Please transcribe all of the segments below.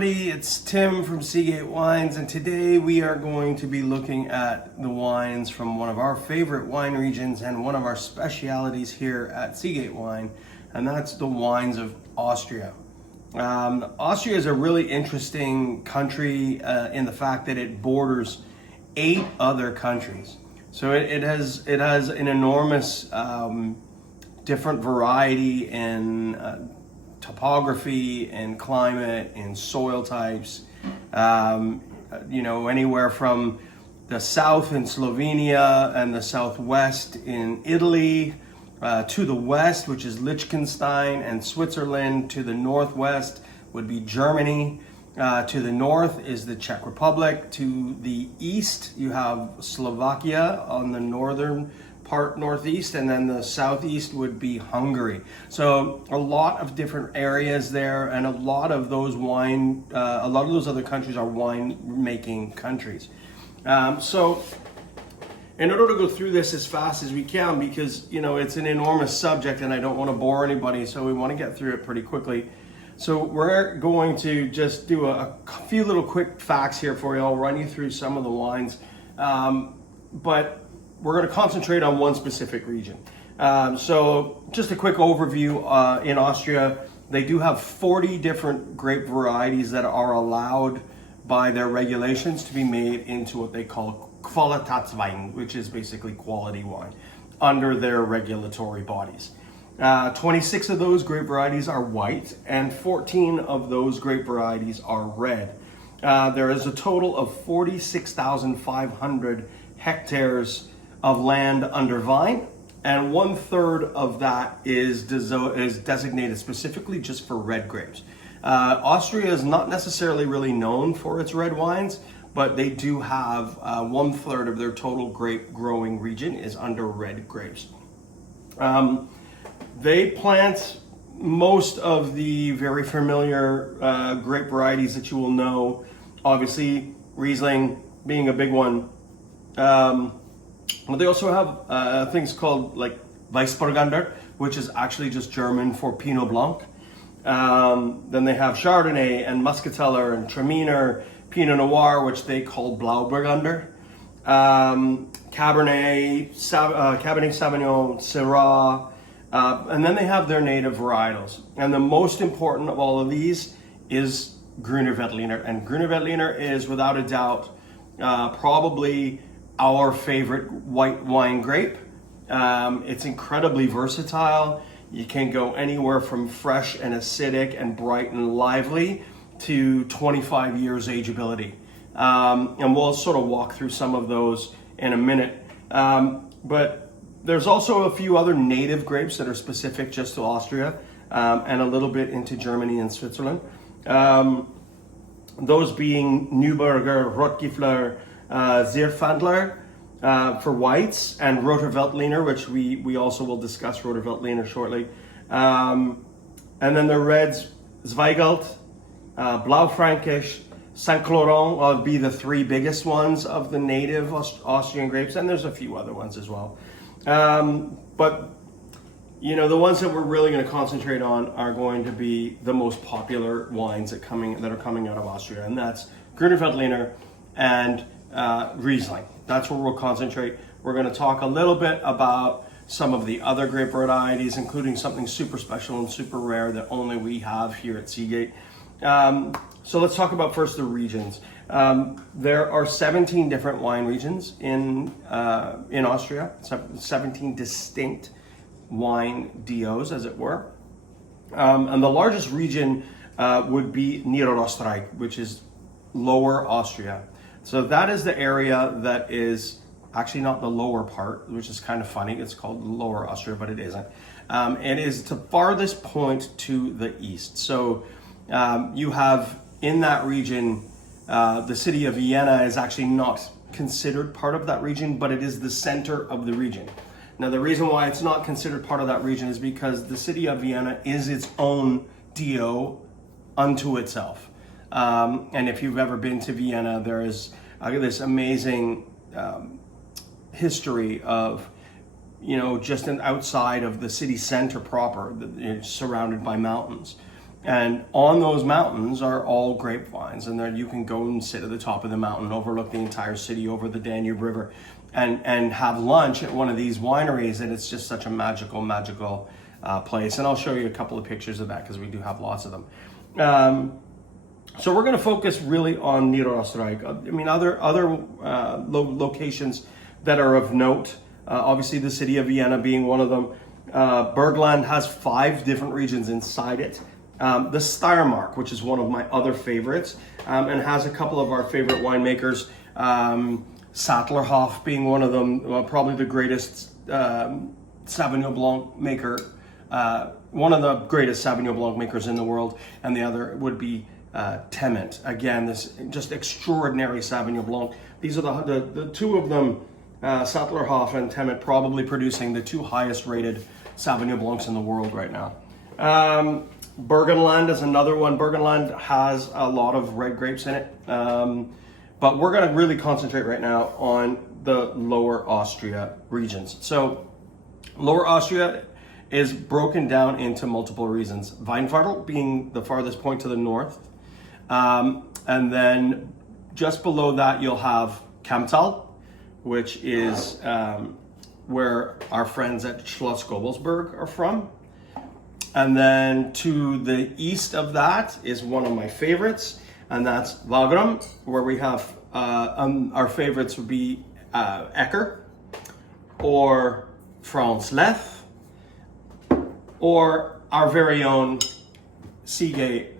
everybody, it's Tim from Seagate Wines, and today we are going to be looking at the wines from one of our favorite wine regions and one of our specialities here at Seagate Wine, and that's the wines of Austria. Austria is a really interesting country in the fact that it borders 8 other countries. So it has an enormous different variety in topography and climate and soil types. Anywhere from the south in Slovenia and the southwest in Italy, to the west, which is Liechtenstein and Switzerland, to the northwest would be Germany, to the north is the Czech Republic, to the east you have Slovakia on the northern part northeast, and then the southeast would be Hungary. So a lot of different areas there, and a lot of those other countries are wine making countries. So in order to go through this as fast as we can, because it's an enormous subject and I don't want to bore anybody, so we want to get through it pretty quickly. So we're going to just do a few little quick facts here for you. I'll run you through some of the wines, but we're going to concentrate on one specific region. So just a quick overview. In Austria, they do have 40 different grape varieties that are allowed by their regulations to be made into what they call Qualitätswein, which is basically quality wine under their regulatory bodies. 26 of those grape varieties are white, and 14 of those grape varieties are red. There is a total of 46,500 hectares of land under vine, and 1/3 of that is designated specifically just for red grapes. Austria is not necessarily really known for its red wines, but they do have 1/3 of their total grape growing region is under red grapes. They plant most of the very familiar grape varieties that you will know, obviously Riesling being a big one. But they also have things called like Weißburgunder, which is actually just German for Pinot Blanc. Then they have Chardonnay and Musketeller and Traminer, Pinot Noir, which they call Blauburgunder, Cabernet Sauvignon, Syrah, and then they have their native varietals. And the most important of all of these is Grüner Veltliner. And Grüner Veltliner is without a doubt probably our favorite white wine grape. It's incredibly versatile. You can go anywhere from fresh and acidic and bright and lively to 25 years ageability. And we'll sort of walk through some of those in a minute. But there's also a few other native grapes that are specific just to Austria, and a little bit into Germany and Switzerland. Those being Neuburger, Rotgifler, Zierpfandler for whites, and Roter Veltliner, which we also will discuss Roter Veltliner shortly. And then the reds, Zweigelt, Blaufränkisch, Saint Laurent will be the 3 biggest ones of the native Austrian grapes, and there's a few other ones as well. But the ones that we're really going to concentrate on are going to be the most popular wines that are coming out of Austria, and that's Grüner Veltliner and Riesling. That's where we'll concentrate. We're going to talk a little bit about some of the other grape varieties, including something super special and super rare that only we have here at Seagate. So let's talk about first the regions. There are 17 different wine regions in Austria, 17 distinct wine DOs, as it were. And the largest region would be Niederösterreich, which is Lower Austria. So that is the area that is actually not the lower part, which is kind of funny. It's called Lower Austria, but it isn't. It is the farthest point to the east. So you have in that region, the city of Vienna is actually not considered part of that region, but it is the center of the region. Now, the reason why it's not considered part of that region is because the city of Vienna is its own DO unto itself. And if you've ever been to Vienna, there is this amazing history of, just outside of the city center proper, surrounded by mountains. And on those mountains are all grapevines, and then you can go and sit at the top of the mountain, overlook the entire city over the Danube River, and have lunch at one of these wineries, and it's just such a magical place. And I'll show you a couple of pictures of that because we do have lots of them. So we're going to focus really on Niederösterreich. I mean, other locations that are of note. Obviously, the city of Vienna being one of them. Bergen Land has 5 different regions inside it. The Steiermark, which is one of my other favorites, and has a couple of our favorite winemakers. Sattlerhof being one of them, probably the greatest Sauvignon Blanc maker, one of the greatest Sauvignon Blanc makers in the world, and the other would be Temminck. Again, this just extraordinary Sauvignon Blanc. These are the two of them, Sattlerhof and Temminck, probably producing the 2 highest rated Sauvignon Blancs in the world right now. Bergen Land is another one. Bergen Land has a lot of red grapes in it, but we're going to really concentrate right now on the Lower Austria regions. So Lower Austria is broken down into multiple regions. Weinviertel being the farthest point to the north, and then just below that you'll have Kamptal, which is where our friends at Schloss Gobelsberg are from. And then to the east of that is one of my favorites, and that's Vagram, where we have our favorites would be Ecker, or Franz Leff, or our very own Seagate.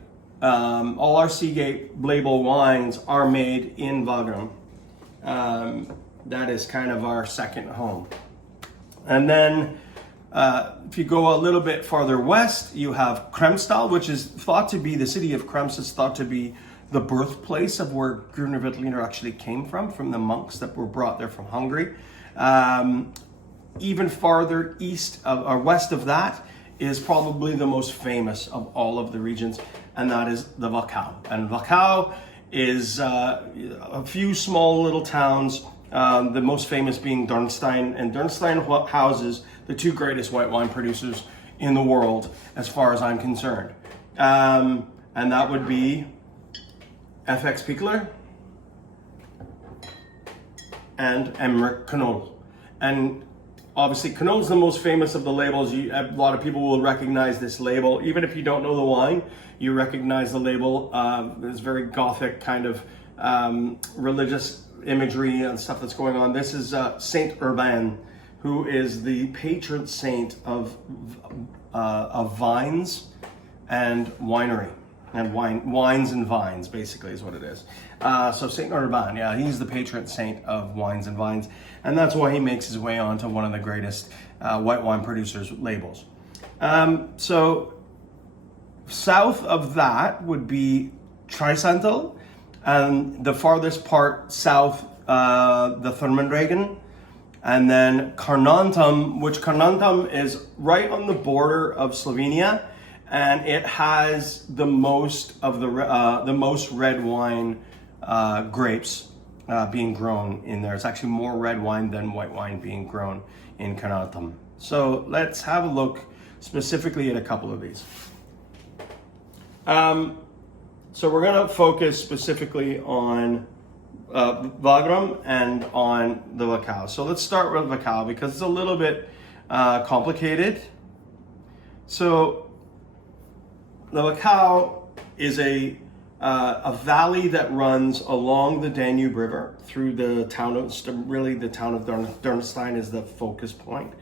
All our Seagate label wines are made in Vagram. That is kind of our second home. And then if you go a little bit farther west, you have Kremstal, which is thought to be, the city of Krems is thought to be the birthplace of where Gruner Veltliner actually came from the monks that were brought there from Hungary. Even farther east or west of that is probably the most famous of all of the regions, and that is the Wachau. And Wachau is a few small little towns, the most famous being Dürnstein, and Dürnstein houses the 2 greatest white wine producers in the world, as far as I'm concerned. And that would be FX Pichler and Emmerich Knoll. And obviously, Knoll's the most famous of the labels. A lot of people will recognize this label. Even if you don't know the wine, you recognize the label. There's very Gothic kind of religious imagery and stuff that's going on. This is Saint Urbain, who is the patron saint of vines and winery. And wines and vines, basically, is what it is. So Saint Urbain, yeah, he's the patron saint of wines and vines, and that's why he makes his way onto one of the greatest white wine producers labels. So south of that would be Treusantel, and the farthest part south, the Thermenregen, and then Carnuntum, which Carnuntum is right on the border of Slovenia. And it has the most of the most red wine grapes being grown in there. It's actually more red wine than white wine being grown in Carnuntum. So let's have a look specifically at a couple of these. So we're going to focus specifically on Vagram and on the Wachau. So let's start with Wachau because it's a little bit complicated. So the Wachau is a valley that runs along the Danube River through the town of, really the town of Dürnstein is the focus point,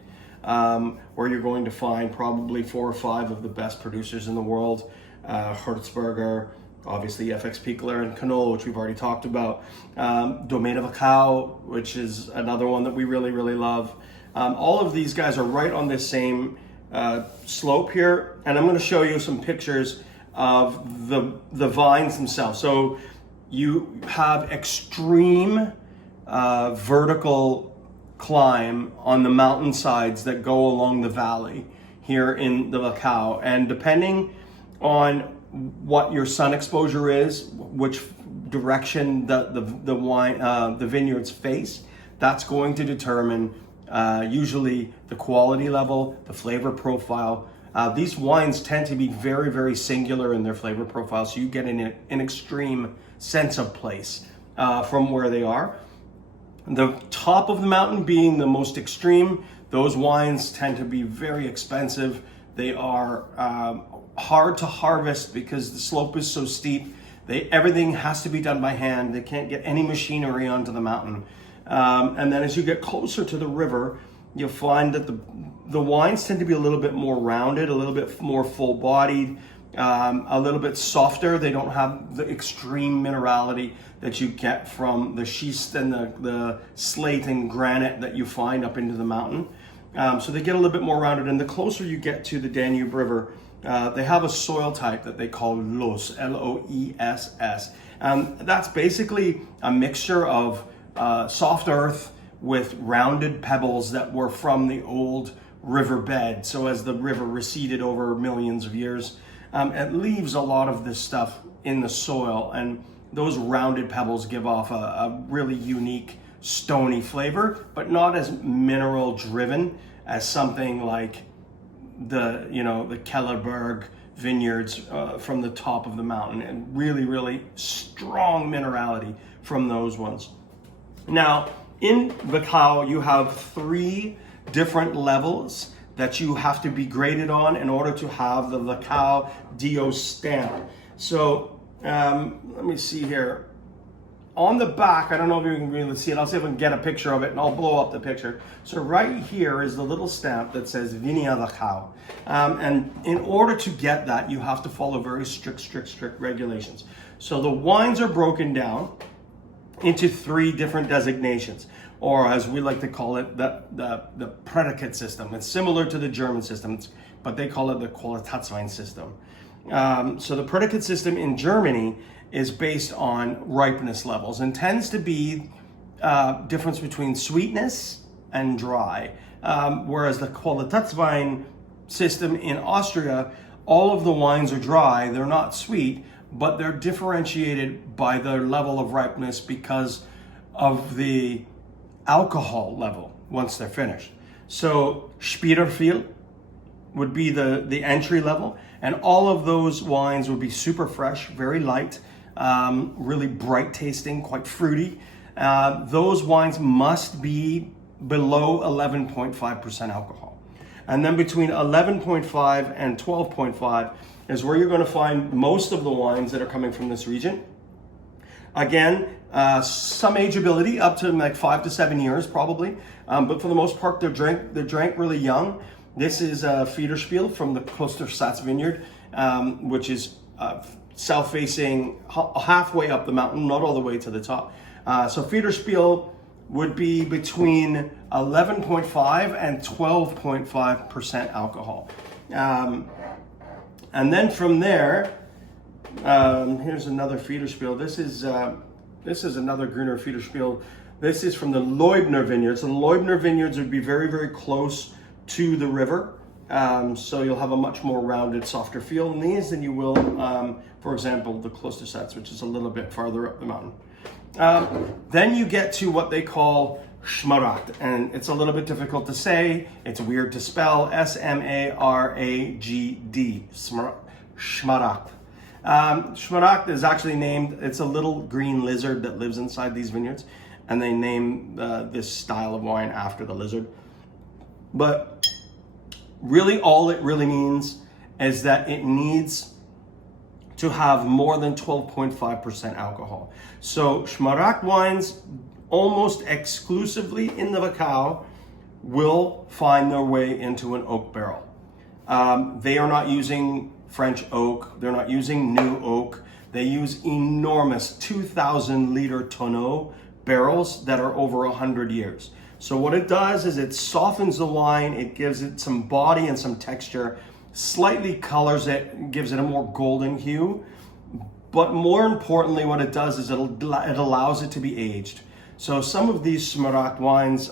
where you're going to find probably 4 or 5 of the best producers in the world. Herzberger, obviously FX Pichler, and Knoll, which we've already talked about. Domaine Wachau, which is another one that we really, really love. All of these guys are right on this same slope here, and I'm going to show you some pictures of the vines themselves. So you have extreme vertical climb on the mountainsides that go along the valley here in the Wachau, and depending on what your sun exposure is, which direction the vineyards face, that's going to determine usually the quality level, the flavor profile, These wines tend to be very, very singular in their flavor profile, so you get an extreme sense of place from where they are. The top of the mountain being the most extreme, those wines tend to be very expensive. They are hard to harvest because the slope is so steep. Everything has to be done by hand. They can't get any machinery onto the mountain. And then as you get closer to the river, you'll find that the wines tend to be a little bit more rounded, a little bit more full-bodied, a little bit softer. They don't have the extreme minerality that you get from the schist and the slate and granite that you find up into the mountain. So they get a little bit more rounded. And the closer you get to the Danube River, they have a soil type that they call loess, L-O-E-S-S. That's basically a mixture of soft earth with rounded pebbles that were from the old riverbed. So as the river receded over millions of years, it leaves a lot of this stuff in the soil, and those rounded pebbles give off a really unique stony flavor, but not as mineral driven as something like the Kellerberg vineyards from the top of the mountain, and really, really strong minerality from those ones. Now, in Wachau, you have 3 different levels that you have to be graded on in order to have the Wachau DO stamp. So let me see here. On the back, I don't know if you can really see it. I'll see if I can get a picture of it, and I'll blow up the picture. So right here is the little stamp that says Vinia Wachau. And in order to get that, you have to follow very strict regulations. So the wines are broken down into 3 different designations, or as we like to call it, the predicate system. It's similar to the German system, but they call it the Qualitätswein system. So the predicate system in Germany is based on ripeness levels and tends to be difference between sweetness and dry. Whereas the Qualitätswein system in Austria, all of the wines are dry, they're not sweet, but they're differentiated by their level of ripeness because of the alcohol level once they're finished. So Spielerfil would be the entry level, and all of those wines would be super fresh, very light, really bright tasting, quite fruity. Those wines must be below 11.5% alcohol. And then between 11.5 and 12.5 is where you're going to find most of the wines that are coming from this region. Again, some ageability up to like 5 to 7 years probably, but for the most part they're drank really young. This is Federspiel from the Klostersatz vineyard, which is south-facing, halfway up the mountain, not all the way to the top. So Federspiel would be between 11.5 and 12.5% alcohol. And then from there, here's another Federspiel. This is another Gruner Federspiel. This is from the Leubner vineyards. So the Leubner vineyards would be very, very close to the river. So you'll have a much more rounded, softer feel in these than you will, for example, the Klostersatz, which is a little bit farther up the mountain. Then you get to what they call Shmarat, and it's a little bit difficult to say. It's weird to spell. S-M-A-R-A-G-D. Shmarat. Shmarat is actually named, it's a little green lizard that lives inside these vineyards, and they name this style of wine after the lizard. But really all it really means is that it needs to have more than 12.5% alcohol. So Shmarat wines almost exclusively in the Wachau will find their way into an oak barrel. They are not using French oak, they're not using new oak. They use enormous 2,000 liter tonneau barrels that are over 100 years. So what it does is it softens the wine, it gives it some body and some texture, slightly colors it, gives it a more golden hue. But more importantly, what it does is it allows it to be aged. So some of these Shmarat wines,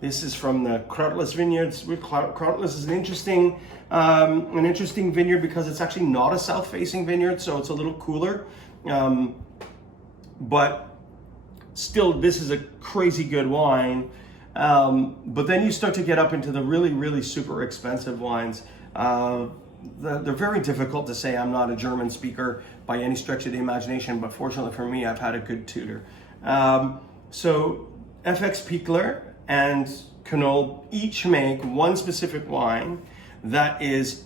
this is from the Krautless vineyards. Krautless is an interesting vineyard because it's actually not a south-facing vineyard, so it's a little cooler. But still, this is a crazy good wine. But then you start to get up into the really, really super expensive wines. They're very difficult to say. I'm not a German speaker by any stretch of the imagination, but fortunately for me, I've had a good tutor. So FX Pickler and Knoll each make one specific wine that is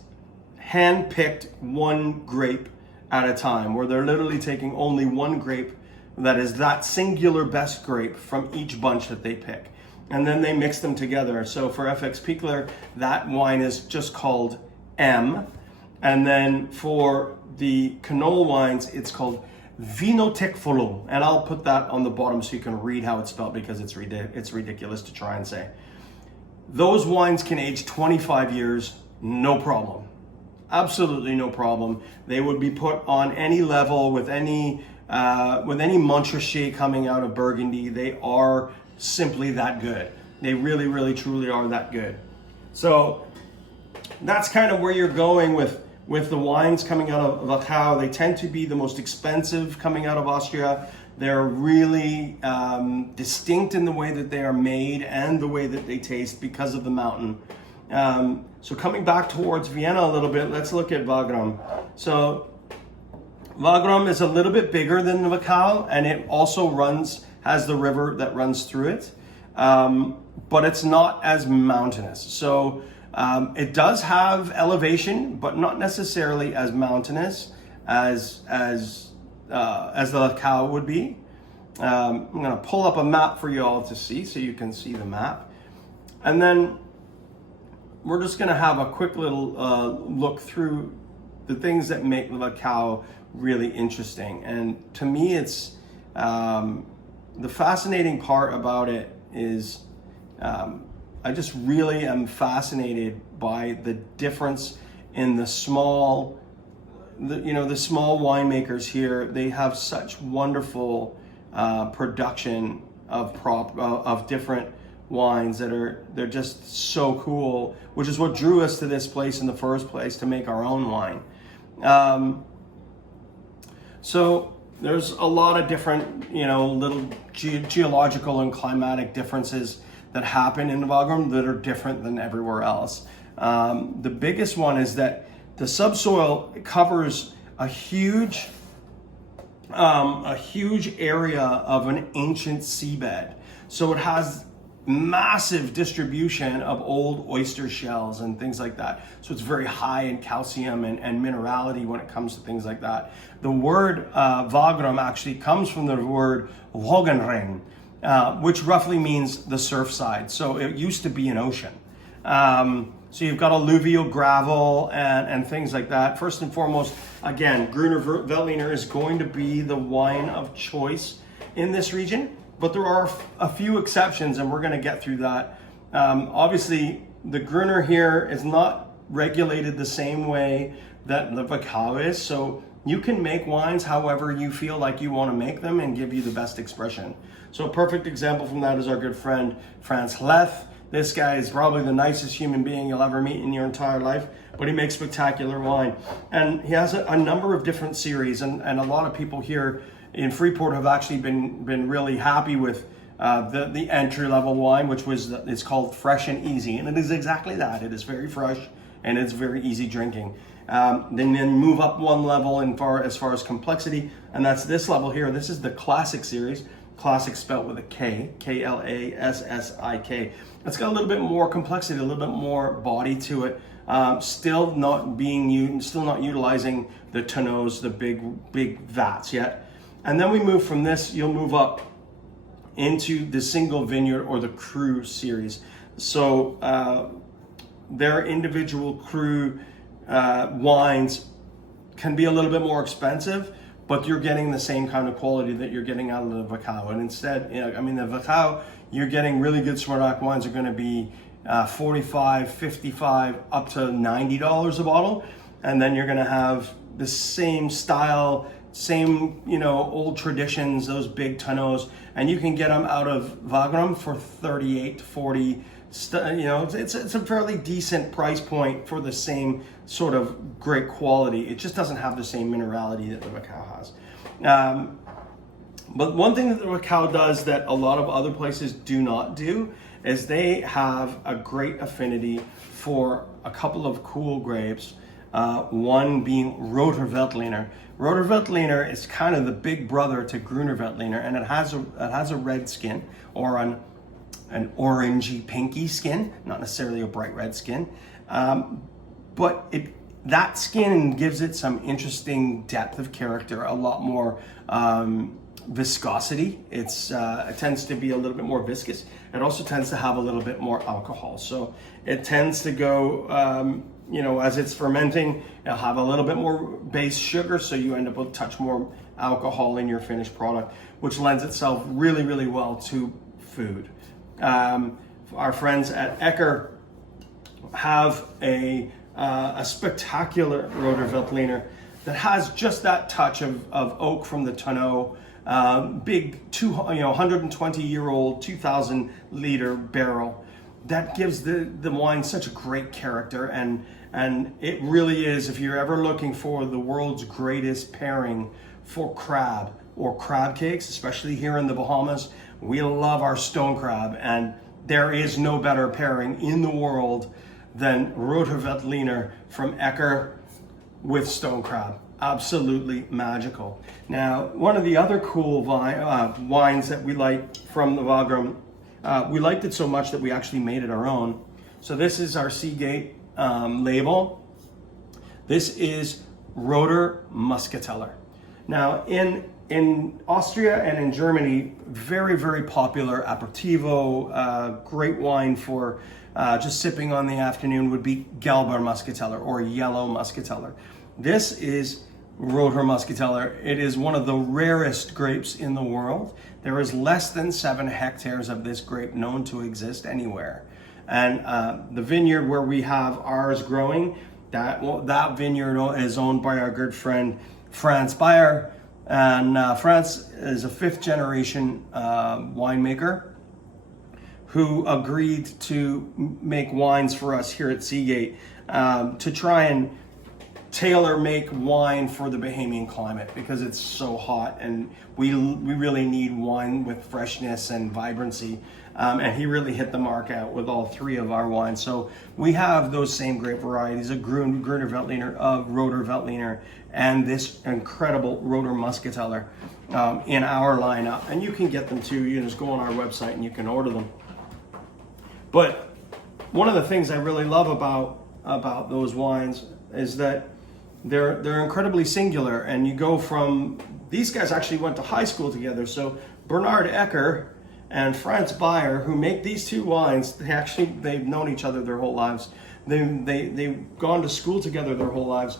hand-picked one grape at a time, where they're literally taking only one grape that is that singular best grape from each bunch that they pick. And then they mix them together. So for FX Pickler, that wine is just called M. And then for the Knoll wines, it's called Vinotekvolo. And I'll put that on the bottom so you can read how it's spelled, because it's ridiculous to try and say. Those wines can age 25 years, no problem. Absolutely no problem. They would be put on any level with any Montrachet coming out of Burgundy. They are simply that good. They really, really, truly are that good. So that's kind of where you're going with the wines coming out of Wachau. They tend to be the most expensive coming out of Austria. They're really distinct in the way that they are made and the way that they taste because of the mountain. So coming back towards Vienna a little bit, let's look at Vagram. So Vagram is a little bit bigger than Wachau, and it also has the river that runs through it, but it's not as mountainous. So it does have elevation, but not necessarily as mountainous as the Wachau would be. I'm going to pull up a map for you all to see, so you can see the map, and then we're just going to have a quick little look through the things that make Wachau really interesting. And to me, it's the fascinating part about it is I just really am fascinated by the difference in the small winemakers here. They have such wonderful production of different wines they're just so cool, which is what drew us to this place in the first place, to make our own wine. So there's a lot of different, little geological and climatic differences that happen in Vagram that are different than everywhere else. The biggest one is that the subsoil covers a huge area of an ancient seabed. So it has massive distribution of old oyster shells and things like that. So it's very high in calcium and minerality when it comes to things like that. The word Vagram actually comes from the word Wogenring, which roughly means the surf side. So it used to be an ocean. So you've got alluvial gravel and things like that. First and foremost, again, Gruner Veltliner is going to be the wine of choice in this region. But there are a few exceptions, and we're going to get through that. Obviously, the Gruner here is not regulated the same way that the Wachau is, so you can make wines however you feel like you want to make them and give you the best expression. So a perfect example from that is our good friend Franz Leth. This guy is probably the nicest human being you'll ever meet in your entire life, but he makes spectacular wine. And he has a number of different series, and a lot of people here in Freeport have actually been really happy with the entry-level wine, which it's called Fresh and Easy, and it is exactly that. It is very fresh and it's very easy drinking. Then move up one level as far as complexity, and that's this level here. This is the Classic series. Classic spelled with a K, K-L-A-S-S-I-K. It's got a little bit more complexity, a little bit more body to it. Still not utilizing the tonneaus, the big vats yet. And then we move from this, you'll move up into the single vineyard or the cru series. So their individual cru wines can be a little bit more expensive, but you're getting the same kind of quality that you're getting out of the Wachau. And instead, the Wachau, you're getting really good Shmarat wines are going to be $45, $55, up to $90 a bottle. And then you're going to have the same style, same, old traditions, those big tonneaus, and you can get them out of Vagram for 38 to 40. It's a fairly decent price point for the same sort of great quality. It just doesn't have the same minerality that the Wachau has. But one thing that the Wachau does that a lot of other places do not do, is they have a great affinity for a couple of cool grapes. One being Roter Veltliner. Roter Veltliner is kind of the big brother to Gruner Veltliner, and it has a red skin, or an orangey pinky skin, not necessarily a bright red skin, but that skin gives it some interesting depth of character, a lot more viscosity. It tends to be a little bit more viscous. It also tends to have a little bit more alcohol. So it tends to go, as it's fermenting, it'll have a little bit more base sugar, so you end up with a touch more alcohol in your finished product, which lends itself really, really well to food. Our friends at Ecker have a spectacular Roter Veltliner that has just that touch of oak from the tonneau. Big 120-year-old 2,000-liter barrel that gives the wine such a great character, and it really is, if you're ever looking for the world's greatest pairing for crab or crab cakes, especially here in the Bahamas, we love our stone crab, and there is no better pairing in the world than Roter Veltliner from Ecker with stone crab. Absolutely magical. Now, one of the other cool wines that we like from the Vagram, we liked it so much that we actually made it our own. So this is our Seagate label. This is Roter Musketeller. Now, in Austria and in Germany, very, very popular aperitivo, great wine for just sipping on the afternoon would be Gelber Musketeller, or yellow Musketeller. This is Roter Musketeller. It is one of the rarest grapes in the world. There is less than 7 hectares of this grape known to exist anywhere. And the vineyard where we have ours growing, that vineyard is owned by our good friend Franz Bayer. And Franz is a 5th generation winemaker who agreed to make wines for us here at Seagate to try and tailor make wine for the Bahamian climate, because it's so hot and we really need wine with freshness and vibrancy. And he really hit the mark out with all 3 of our wines. So we have those same grape varieties, a Gruner Veltliner, of Roter Veltliner, and this incredible Roter Musketeller in our lineup. And you can get them too. You can just go on our website and you can order them. But one of the things I really love about those wines is that they're incredibly singular, and you go from, these guys actually went to high school together. So Bernard Ecker and Franz Bayer, who make these 2 wines, they've known each other their whole lives. They've gone to school together their whole lives.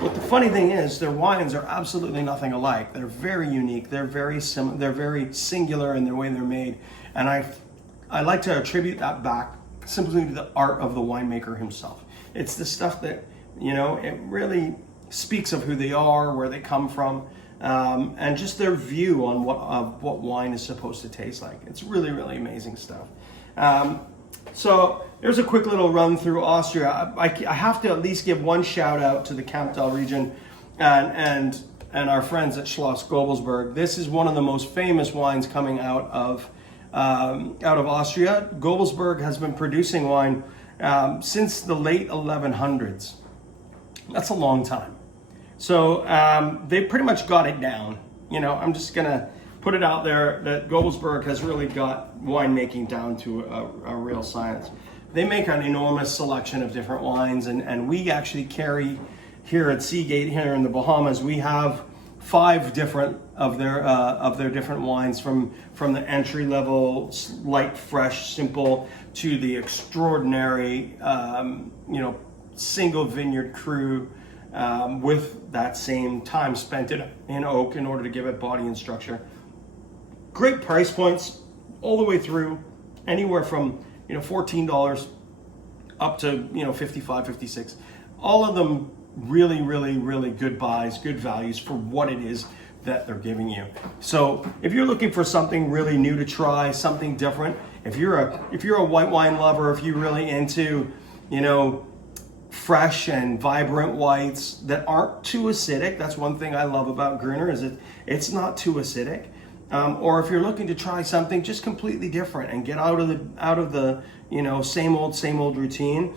But the funny thing is, their wines are absolutely nothing alike. They're very unique. They're very singular in the way they're made. And I like to attribute that back simply to the art of the winemaker himself. It's the stuff that, it really speaks of who they are, where they come from, and just their view on what wine is supposed to taste like. It's really, really amazing stuff. So there's a quick little run through Austria. I have to at least give one shout out to the Campdale region and our friends at Schloss Gobelsberg. This is one of the most famous wines coming out of Austria. Gobelsberg has been producing wine since the late 1100s. That's a long time. So they pretty much got it down. I'm just gonna put it out there that Gobelsberg has really got winemaking down to a real science. They make an enormous selection of different wines, and we actually carry here at Seagate, here in the Bahamas, we have 5 different of their different wines, from the entry level, light, fresh, simple, to the extraordinary, single vineyard cru, with that same time spent in oak in order to give it body and structure. Great price points all the way through, anywhere from $14 up to $55, $56. All of them really, really, really good buys, good values for what it is that they're giving you. So if you're looking for something really new to try, something different, if you're a white wine lover, if you're really into fresh and vibrant whites that aren't too acidic, that's one thing I love about Gruner, is it's not too acidic. or if you're looking to try something just completely different and get out of the same old routine,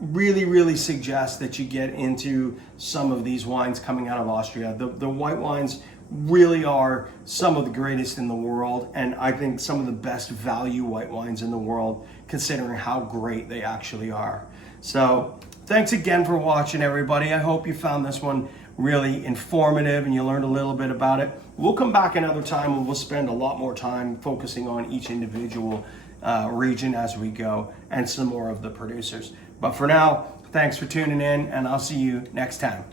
really suggest that you get into some of these wines coming out of Austria. The white wines really are some of the greatest in the world, and I think some of the best value white wines in the world, considering how great they actually are. So thanks again for watching, everybody. I hope you found this one really informative and you learned a little bit about it. We'll come back another time and we'll spend a lot more time focusing on each individual region as we go, and some more of the producers. But for now, thanks for tuning in, and I'll see you next time.